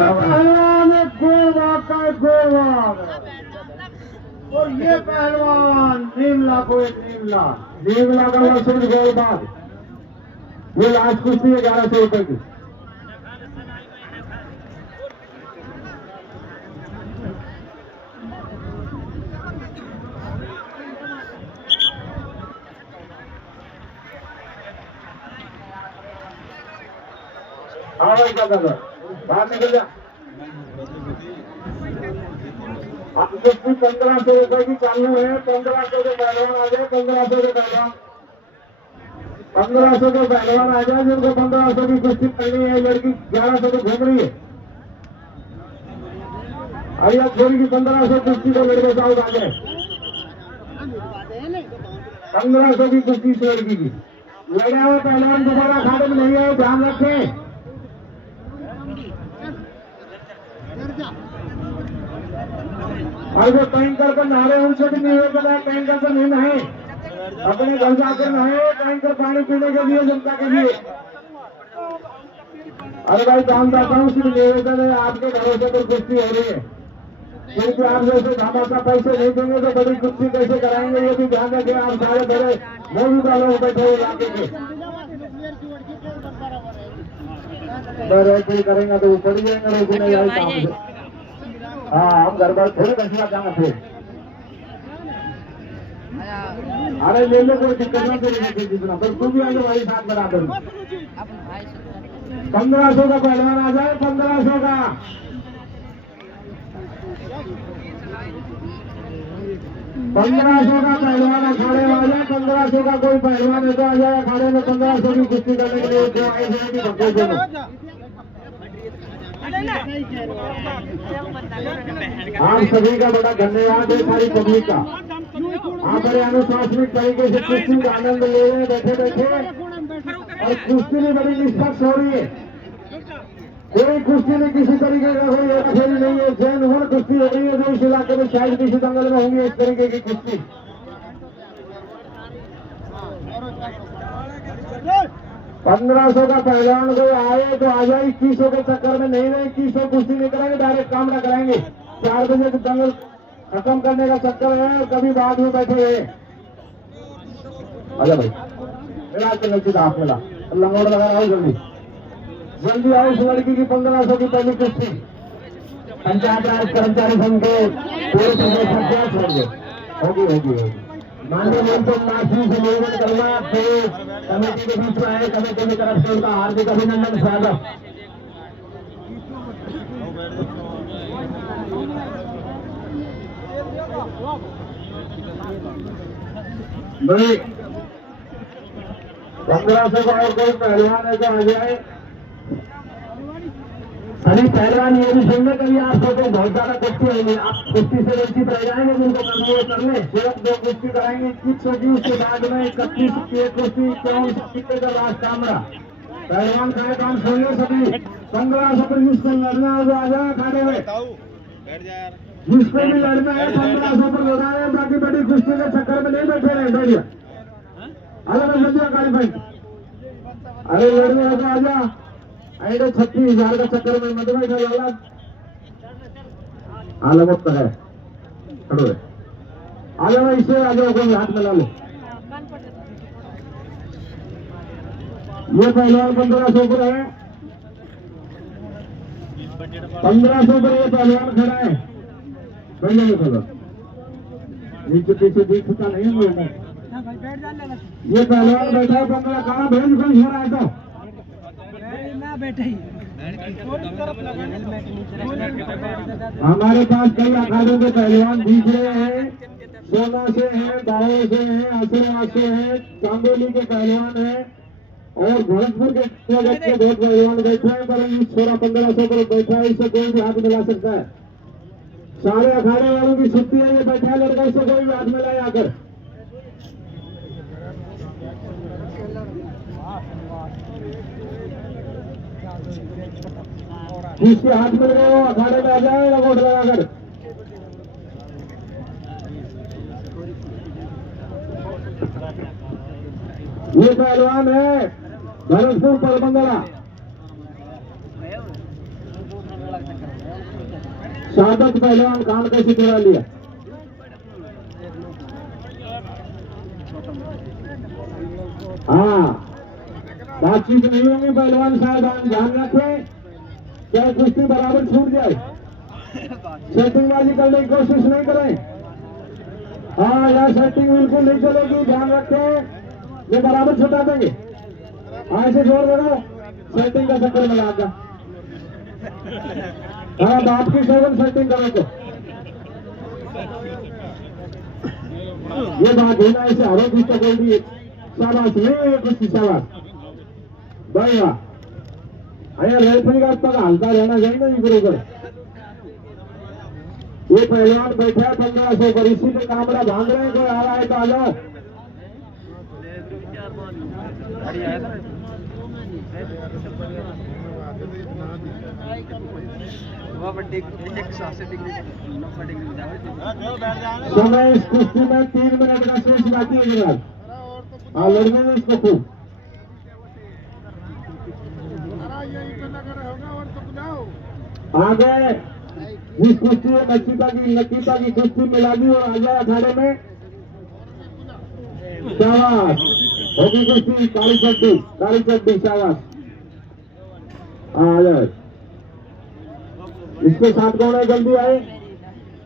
पहलवान गोलवार और ये पहलवान नीमला को एक नीमला का वर्षों गोलबाज। ये लास्ट कुश्ती 1100 रुपए की। बाहर निकल जा। आप कुश्ती 1500 रुपए की चालू है। 1500 के पहलवान आ जाए। 1500 के पहलवान 1500 के पहलवान आ जाए। जिनको 1500 की कुश्ती करनी है। लड़की 1100 तो घूम रही है। अरे आप छोरी की 1500 कुश्ती को लड़के साउथ आ जाए। 1500 की कुश्ती इस लड़की की। लड़े हुए पहलवान दोबारा अखाड़े में नहीं आए, ध्यान रखें। और वो टैंकर पर नारे उनसे भी नहीं होता है। टैंकर पर नहीं नहाए, अपने घर जाकर नहाए। टैंकर पानी पीने के लिए, जनता के लिए। अरे भाई दानदाता हूँ, सिर्फ निवेदन है, आपके भरोसे पर कुश्ती हो रही है। क्योंकि आप जैसे धमाका पैसे नहीं देंगे तो बड़ी कुश्ती कैसे कराएंगे, ये भी ध्यान रखें। आप सारे बड़े मौजूदा लोग बैठे हुए इलाके के ऐसे करेंगे तो वो पड़ जाएंगे। रोटी नहीं आई काम से। हाँ, हम घर पर थोड़े फैसला जाना थे। अरे ले लो, कोई दिक्कत नहीं जितना, पर तुम भी आगे भाई साथ बराबर। 1500 का पहलवान आ जाए। 1500 का 1500 का पहलवान अखाड़े में आ जाए। 1500 का कोई पहलवान है तो आ जाए अखाड़े में। 1500 की कुश्ती करने के लिए जो आए थे भक्तों को आप सभी का बड़ा धन्यवाद है। सारी पब्लिक का आप बड़े अनुशासनिक तरीके से कुश्ती का आनंद ले रहे हैं बैठे बैठे। और कुश्ती भी बड़ी निष्पक्ष हो रही है। कोई कुश्ती में किसी तरीके का कोई हेराफेरी नहीं है। जैन हुआ कुश्ती हो रही है जो इस इलाके में शायद किसी दंगल में होंगी इस तरीके की कुश्ती। 1500 का पहलवान कोई आए तो आ जाए। 2100 के चक्कर में नहीं रहे। 2100 कुश्ती नहीं कराएंगे, डायरेक्ट कामरा कराएंगे। 4 बजे दंगल खत्म करने का चक्कर है और कभी बाद में बैठे हुए। आजा भाई, मेरा चल सीधा आप मिला लंगोड़ लगा रहा हूँ। जल्दी जल्दी आओ। इस लड़की की 1500 की पहली कुश्ती पंचायत राज कर्मचारी संघ के पूरे प्रदेश होंगे होगी। माननीय मंत्री माफी से निवेदन करूंगा कमेटी के बीच में आए। कमेटी की तरफ से उनका हार्दिक अभिनंदन, स्वागत। भाई 1500 का और कोई पहलवान है तो आ जाए। अभी पहलवान ये भी सुनने के लिए आपको तो बहुत ज्यादा कुश्ती होगी। आप कुश्ती से वंचित रह जाएंगे। जिनको करना वो कर ले। सिर्फ 2 कुश्ती कराएंगे 2100 की। उसके बाद में 31 की एक कुश्ती 24 का लास्ट कामरा। पहलवान का काम सुनिए सभी। 1500 पर जिसको लड़ना है वो आ जाए खाने में। जिसको भी लड़ना है 1500 पर लड़ा है। बाकी बड़ी कुश्ती के चक्कर में नहीं बैठे रहे। बैठिए अलग अलग काली भाई। अरे लड़ने है तो आ जा। ऐसे 36,000 का चक्कर में मत बैठा वाला आलमत है। खड़ो है आ जाओ। इसे आ जाओ, कोई हाथ मिला लो। ये पहलवान 1500 पर है। 1500 पर ये पहलवान खड़ा है। बैठ खड़ा नीचे पीछे दिखता नहीं है। ये पहलवान बैठा है 15। कहाँ भेज कोई खड़ा है तो हमारे पास कई अखाड़ों के पहलवान दिख रहे हैं। सोना से हैं, दाओ से हैं, आशीर्वाद से हैं, चांदोली के पहलवान हैं और भरतपुर के बहुत पहलवान बैठे हैं। पर 1600-1500 पर बैठा है। इससे कोई भी हाथ मिला सकता है। सारे अखाड़े वालों की छुट्टी है। ये बैठा है लड़का, इससे कोई भी हाथ मिलाए आकर। जिसके हाथ मिल गए वो अखाड़े में आ जाए लगोट लगाकर। ये पहलवान है भरतपुर परबंदरा। सादत पहलवान कान कैसे चुरा लिया। हाँ, बातचीत नहीं होगी पहलवान साहब, ध्यान रखें क्या कुश्ती बराबर छूट जाए। सेटिंगबाजी करने की कोशिश नहीं करें। हाँ, यार सेटिंग बिल्कुल नहीं चलेगी, ध्यान रखें, ये बराबर छुटा देंगे। ऐसे जोर देगा सेटिंग का चक्कर में लागा। हाँ, बाप की केवल सेटिंग करो तो ये बात है ना, ऐसे हरों की तो बोल दी शाबाश नहीं कुछ शाबाश भाई वाह। अरे रेफरी का पग हल्का रहना चाहिए ना बरोबर। ये पहलवान बैठा है 1500 पर, इसी पे कामड़ा भाग रहे हैं, कोई आ रहा है तो आ जाओ। समय इस कुश्ती में 3 मिनट का शेष बाकी है जनाब। हाँ, लड़ने में इसको खूब आगे जिस कुश्ती में नकीता की कुश्ती मिला दी और आ जाए अखाड़े में। शाबाश, होगी कुश्ती काली चड्डी शाबाश। आ जाए, इसके साथ कौन है, जल्दी आए।